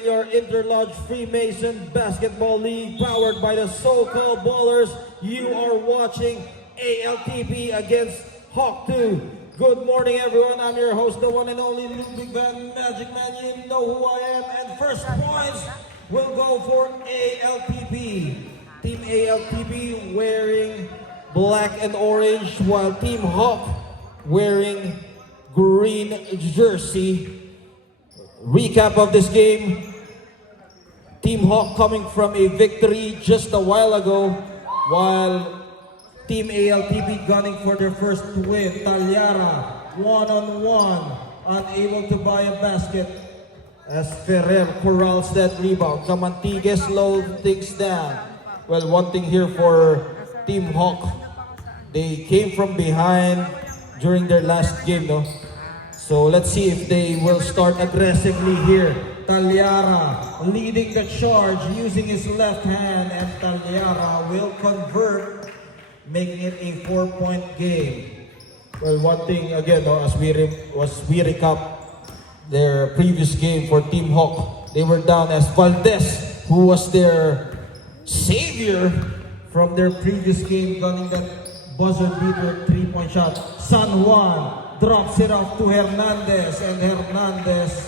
in your Interlodge Freemason Basketball League powered by the so-called Ballers. You are watching ALTP against Hawk 2. Good morning, everyone. I'm your host, the one and only Ludwig Van Magic Man. You know who I am. And first points will go for ALTP. Team ALTP wearing black and orange, while Team Hawk wearing green jersey. Recap of this game. Team Hawk coming from a victory just a while ago, while Team ALTP gunning for their first win. Talyara, one-on-one, unable to buy a basket as Ferrer corrals that rebound. Camantigue slow things down. Well, one thing here for Team Hawk, they came from behind during their last game, no? So let's see if they will start aggressively here. Talyara leading the charge using his left hand, and Talyara will convert, making it a 4-point game. Well, one thing again, no, as we recap their previous game for Team Hawk, they were down as Valdez, who was their savior from their previous game, gunning that buzzer beater 3-point shot. San Juan drops it off to Hernandez, and Hernandez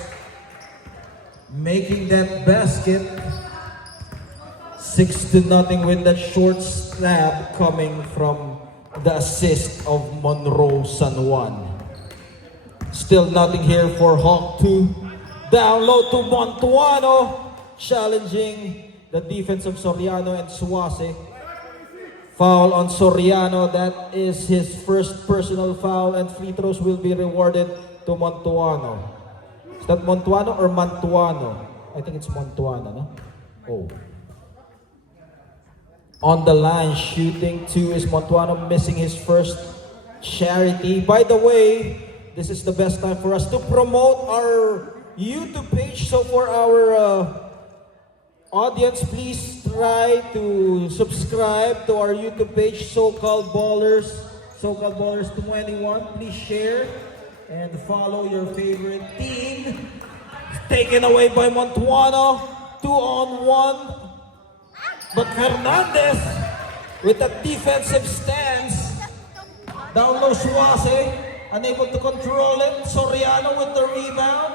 making that basket. 6-0 with that short slab coming from the assist of Monroe San Juan. Still nothing here for Hawk 2. Down low to Montuano, challenging the defense of Soriano and Suase. Foul on Soriano, that is his first personal foul, and free throws will be rewarded to Montuano. Is that Montuano or Mantuano? I think it's Montuano, no? Oh. On the line, shooting 2 is Montuano, missing his first charity. By the way, this is the best time for us to promote our YouTube page. So for our audience, please try to subscribe to our YouTube page, So-Called Ballers 21. Please share and follow your favorite team. Taken away by Montuano, 2-on-1. But Hernandez with a defensive stance. Down low Suase, unable to control it. Soriano with the rebound.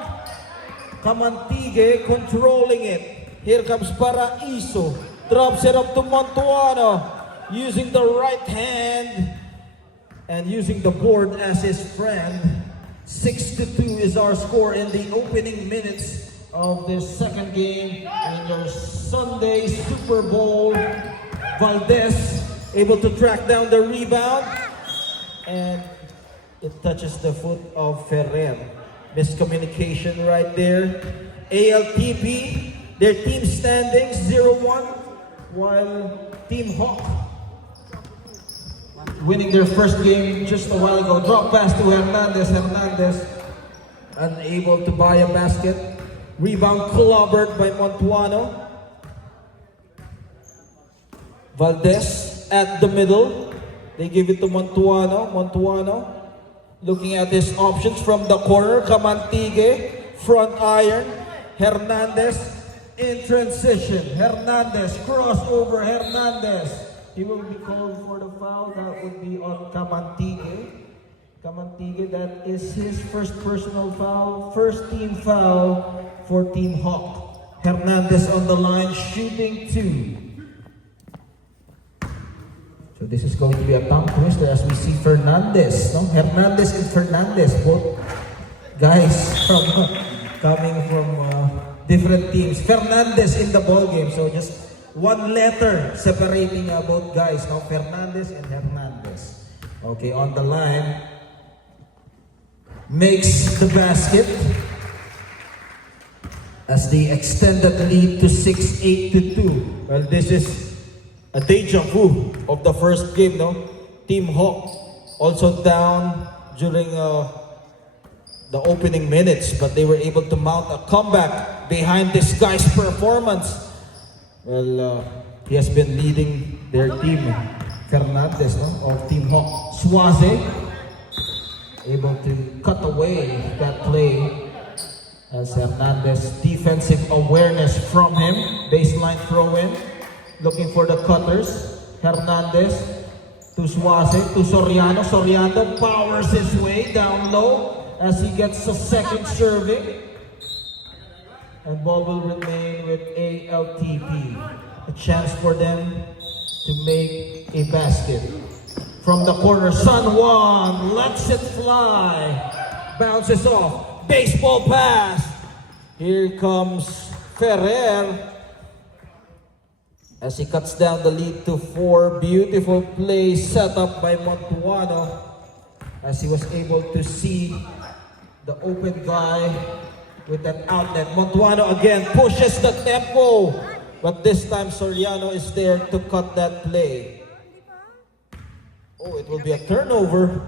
Camantigue controlling it. Here comes Paraiso, drops it up to Montuano, using the right hand and using the board as his friend. 6-2 is our score in the opening minutes of this second game in your Sunday Super Bowl. Valdez able to track down the rebound, and it touches the foot of Ferrer. Miscommunication right there. ALTP, their team standings 0-1, while Team Hawk winning their first game just a while ago. Drop pass to Hernandez. Hernandez unable to buy a basket. Rebound clobbered by Montuano. Valdez at the middle. They give it to Montuano. Montuano looking at his options from the corner. Camantigue, front iron. Hernandez in transition. Hernandez, crossover. Hernandez. He will be called for the foul. That would be on Camantigue. Camantigue, that is his first personal foul. First team foul for Team Hawk. Hernandez on the line, shooting 2. So this is going to be a tongue twister as we see Fernandez. No? Hernandez and Fernandez, both guys coming from different teams. Fernandez in the ball game, so just one letter separating both guys. Now Fernandez and Hernandez. Okay, on the line, makes the basket as they extend the lead to 6-8-2. Well, this is a deja vu of the first game, no? Team Hawk also down during the opening minutes, but they were able to mount a comeback behind this guy's performance. Well, he has been leading their team, Fernandez, no? Of Team Hawk. Suase able to cut away that play As Hernandez, defensive awareness from him. Baseline throw-in. Looking for the cutters. Hernandez to Suase, to Soriano. Soriano powers his way down low as he gets a second serving. And ball will remain with ALTP. A chance for them to make a basket. From the corner, San Juan lets it fly. Bounces off. Baseball pass. Here comes Ferrer as he cuts down the lead to 4. Beautiful play set up by Montuano as he was able to see the open guy with that outlet. Montuano again pushes the tempo, but this time Soriano is there to cut that play. Oh, it will be a turnover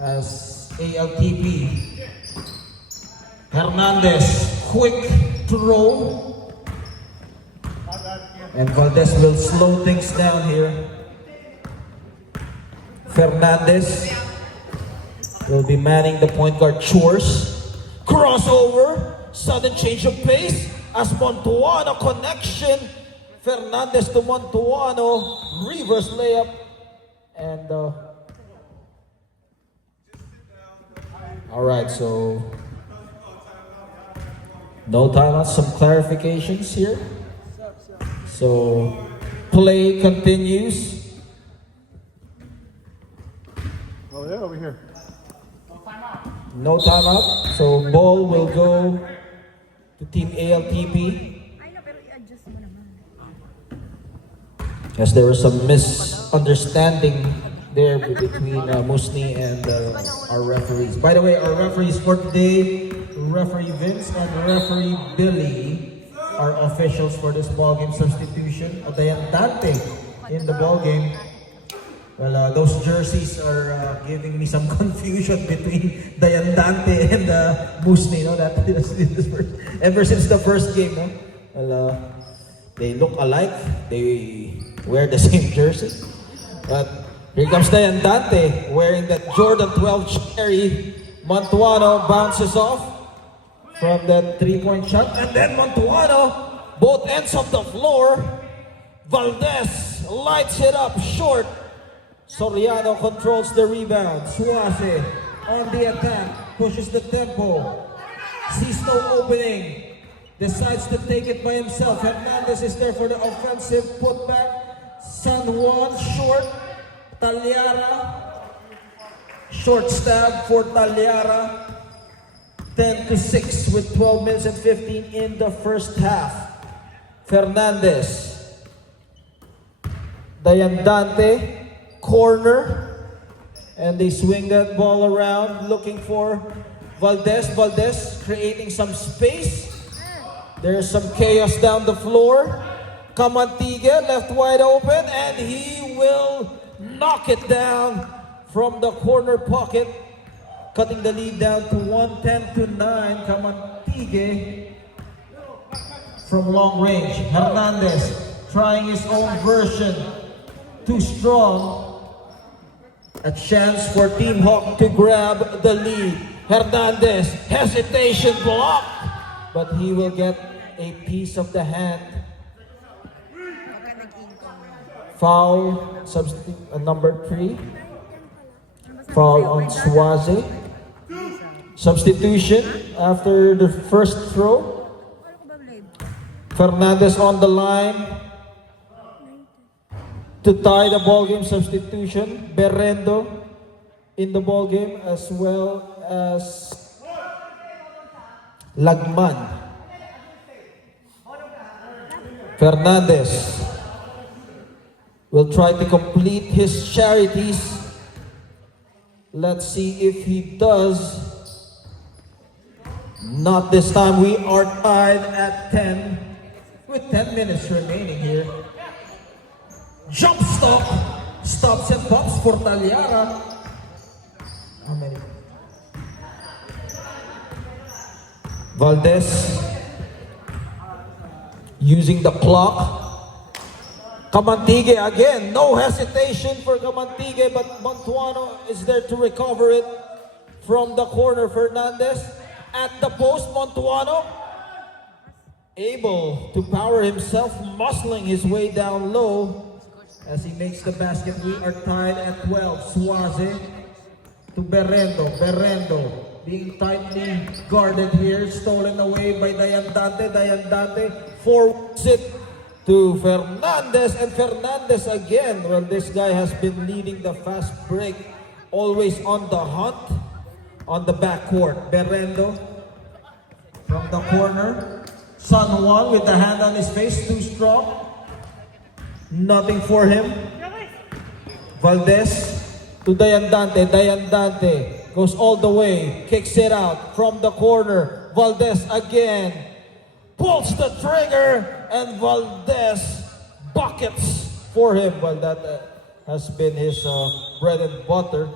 as ALTP. Hernandez, quick throw. And Valdez will slow things down here. Fernandez will be manning the point guard chores. Crossover, sudden change of pace as Montuano connection. Fernandez to Montuano, reverse layup. And all right, so no timeouts, some clarifications here. So play continues. Oh yeah, over here. No timeout, so ball will go to Team ALTP. As there was some misunderstanding there between Musni and our referees. By the way, our referees for today, referee Vince and referee Billy, are officials for this ballgame substitution. Dayan Dante in the ballgame. Well, those jerseys are giving me some confusion between Dayan Dante and Musni. No, that ever since the first game, no? Well, they look alike. They wear the same jersey. But here comes Dayan Dante wearing that Jordan 12 cherry. Montuano bounces off from that three-point shot. And then Montuano, both ends of the floor. Valdez lights it up short. Soriano controls the rebound. Suase on the attack, pushes the tempo. Sees no opening. Decides to take it by himself. Hernandez is there for the offensive putback. San Juan short. Talyara. Short stab for Talyara. 10-6 with 12 minutes and 15 in the first half. Fernandez. Dayan Dante. Corner. And they swing that ball around looking for Valdez. Valdez creating some space. There's some chaos down the floor. Camantigue left wide open and he will knock it down from the corner pocket, cutting the lead down to 110-9. Camantigue from long range. Hernandez trying his own version. Too strong. A chance for Team Hawk to grab the lead. Hernandez, hesitation block, but he will get a piece of the hand. Foul, number 3. Foul on Suase. Substitution after the first throw. Fernandez on the line to tie the ballgame. Substitution. Berrendo in the ballgame as well as Lagman. Fernandez will try to complete his charities. Let's see if he does. Not this time. We are tied at 10 with 10 minutes remaining here. Jump stop. Stops and pops for Talyara. How many? Valdez using the clock. Camantigue again, no hesitation for Camantigue, but Montuano is there to recover it from the corner. Fernandez at the post. Montuano able to power himself, muscling his way down low as he makes the basket. We are tied at 12. Suaze to Berrendo. Berrendo being tightly guarded here, stolen away by Dayandante. Dayandante forwards it to Fernandez, and Fernandez again. Well, this guy has been leading the fast break, always on the hunt on the backcourt. Berrendo from the corner. San Juan with the hand on his face, too strong. Nothing for him. Valdez to Dayandante. Dayandante goes all the way, kicks it out from the corner. Valdez again pulls the trigger, and Valdez buckets for him. Well, that has been his bread and butter.